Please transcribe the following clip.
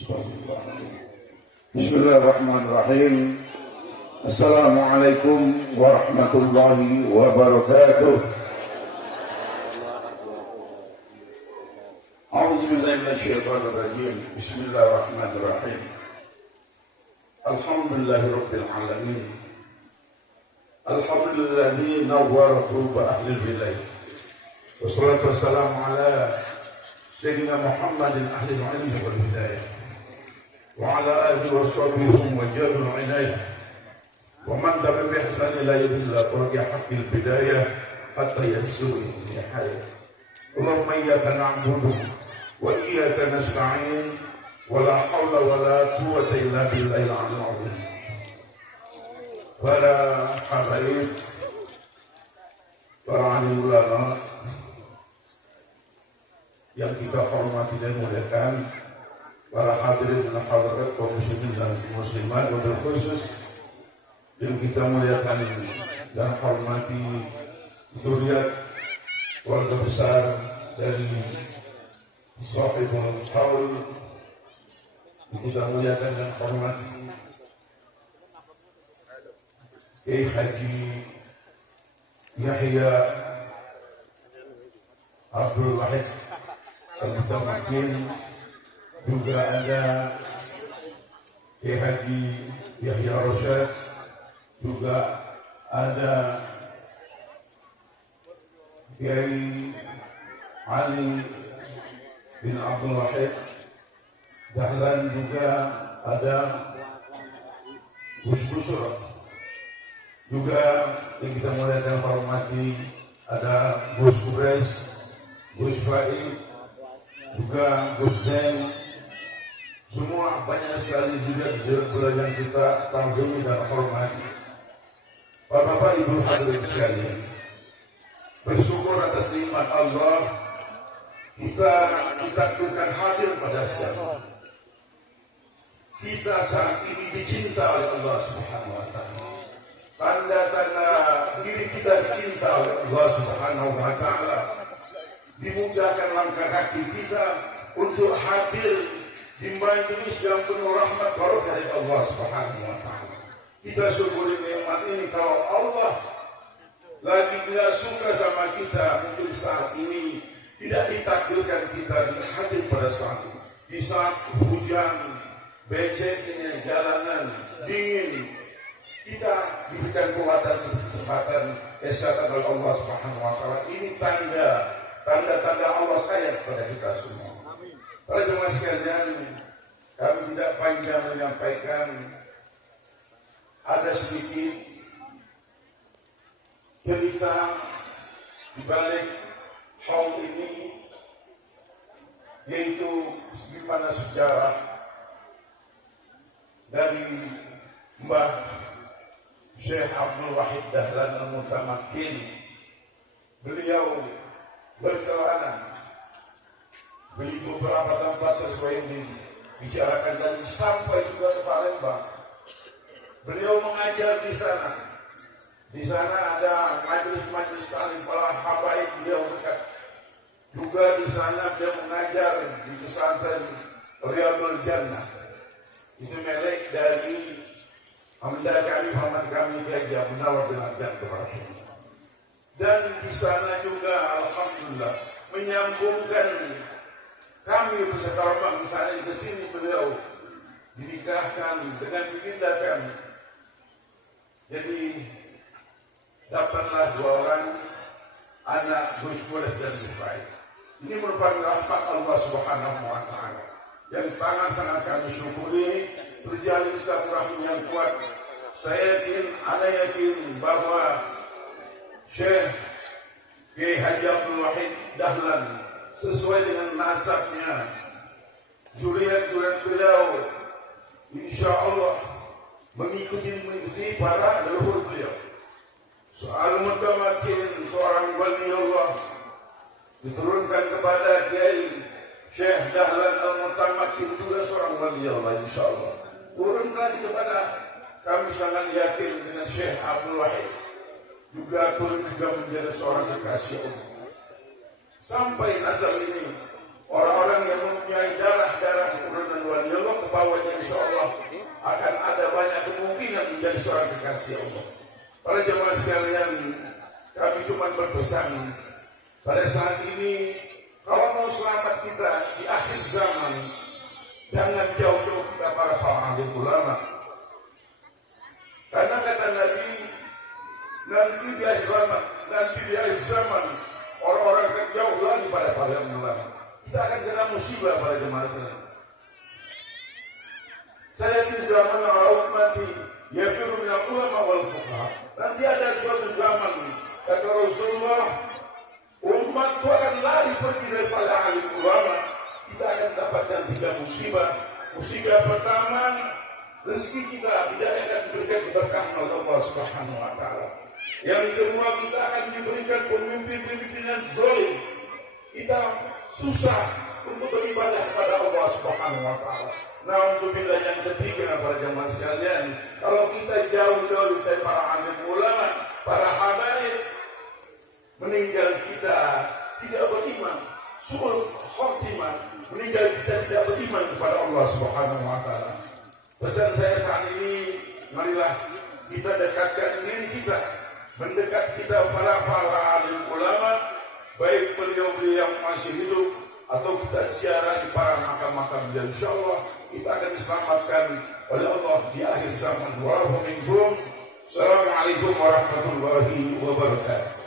Bismillahirrahmanirrahim. Assalamualaikum warahmatullahi wabarakatuh. A'udzubillahi minasyaitonirrajim. Bismillahirrahmanirrahim. Alhamdulillahirabbil alamin. Alhamdulillazi nawwara quluba ahlil bilad. Wassalatu wassalamu ala sayyidina Muhammadin ahlil ilmi wal hidayah. Wa ala alihi wa sahbihi wa jadul inayah. Wa man tabi'a bi ihsan ila yawmil haqqil bidayah hatta yasuri nihayah. Allahumma iyyaka na'budu wa iyyaka nasta'in wa la hawla wa la quwwata illa billahil 'aliyyil 'azim. Para habaib, para alim ulama yang kita hormati dan muliakan, para hadirin dan hadirat kaum muslimin dan muslimat, wabil khusus yang kita muliakan dan hormati zuriat keluarga besar dari Shahibul Qaul, kita muliakan dan hormati Kiai Haji Yahya Abdul Wahid Al-Mutamakin, juga ada Kiai Haji Yahya Rosyad, juga ada Kiai Ali bin Abdul Wahid Dahlan, juga ada Gus Busur, juga yang kita mulai dan hormati ada Gus Kubres, Gus Faid, juga Gus Zain. Semua banyak sekali zuriat yang kita tanzimi dan hormati. Bapak-bapak, ibu hadirin sekalian, bersyukur atas nikmat Allah kita ditakdirkan hadir pada saat kita saat ini dicinta oleh Allah Subhanahu wa taala. Tanda-tanda diri kita dicinta oleh Allah Subhanahu wa taala, dimudahkan langkah kaki kita untuk hadir di majelis yang penuh rahmat barokah dari Allah Subhanahu wa taala. Kita syukuri nikmat ini. Kalau Allah lagi tidak suka sama kita, mungkin saat ini tidak ditakdirkan kita hadir pada saat ini. Di saat hujan, beceknya jalanan, dingin, kita diberikan kekuatan, kesempatan, kesehatan oleh Allah Subhanahu wa taala. Ini tanda-tanda Allah sayang kepada kita semua. Para jemaah sekalian, kami tidak panjang menyampaikan, ada sedikit cerita di balik haul ini, yaitu bagaimana sejarah dari Mbah Syekh Abdul Wahid Dahlan Al-Mutamakin. Beliau berkelana beli beberapa tempat sesuai yang dibicarakan tadi, sampai juga ke Palembang. Beliau mengajar di sana. Di sana ada majelis-majelis taklim para habaib, beliau dekat. Juga di sana beliau mengajar di pesantren Riyadul Jannah. Itu milik dari Hamdah kami, paman kami, Kiai Abdul Nawar bin Abdul Rahim. Dan di sana juga alhamdulillah menyambungkan kami beserta rombongan misalnya ke sini, beliau dinikahkan dengan baginda kami. Jadi dapatlah 2 orang anak Gus Walis dan Gus Faid. Ini merupakan rahmat Allah Subhanahu wa taala yang sangat-sangat kami syukuri. Terjalin silaturahmi yang kuat. Saya yakin bahwa Syekh Kiai Haji Abdul Wahid Dahlan sesuai dengan nasabnya, zuriat beliau insya Allah mengikuti para leluhur beliau. Soal Mutamakin, seorang wali Allah, diturunkan kepada Kiai Syekh Dahlan Al-Mutamakin, juga seorang wali Allah insya Allah. Turun lagi kepada kami, sangat yakin dengan Syekh Abdul Wahid, juga turun juga menjadi seorang kekasih Allah. Sampai nasab ini, orang-orang yang mempunyai darah keturunan wali Allah insya Allah akan ada banyak kemungkinan menjadi seorang kekasih Allah. Para jemaah sekalian, kami cuma berpesan pada saat ini, kalau mau selamat kita di akhir zaman, jangan jauh-jauh kita para alim ulama. Karena kata Nabi, nanti di akhir zaman, orang-orang akan jauh lagi pada para ulama. Kita akan kena musibah para jemaah sekalian. Saya di zaman ummati yafiru minal ulama wal fuqaha. Nanti ada suatu zaman, kata Rasulullah, umatku akan lari pergi daripada alim ulama. Kita akan dapatkan 3 musibah. Musibah pertama, rezeki kita tidak akan diberikan keberkahan oleh Allah Subhanahu wa taala. Yang kedua, kita akan diberikan pemimpin-pemimpin yang zalim. Kita susah untuk beribadah kepada Allah Subhanahu wa taala. Nauzubillah, yang ketiga para jemaah sekalian, kalau kita jauh-jauh dari para alim ulama, para habaib, meninggal kita tidak beriman, suul khotimah, meninggal kita tidak beriman kepada Allah Subhanahu wa taala. Pesan saya saat ini, marilah kita dekatkan diri kita, mendekat kita para alim ulama, baik beliau-beliau yang masih hidup atau kita ziarah di para makam-makam beliau. Insyaallah kita akan diselamatkan oleh Allah di akhir zaman. Assalamualaikum warahmatullahi wabarakatuh.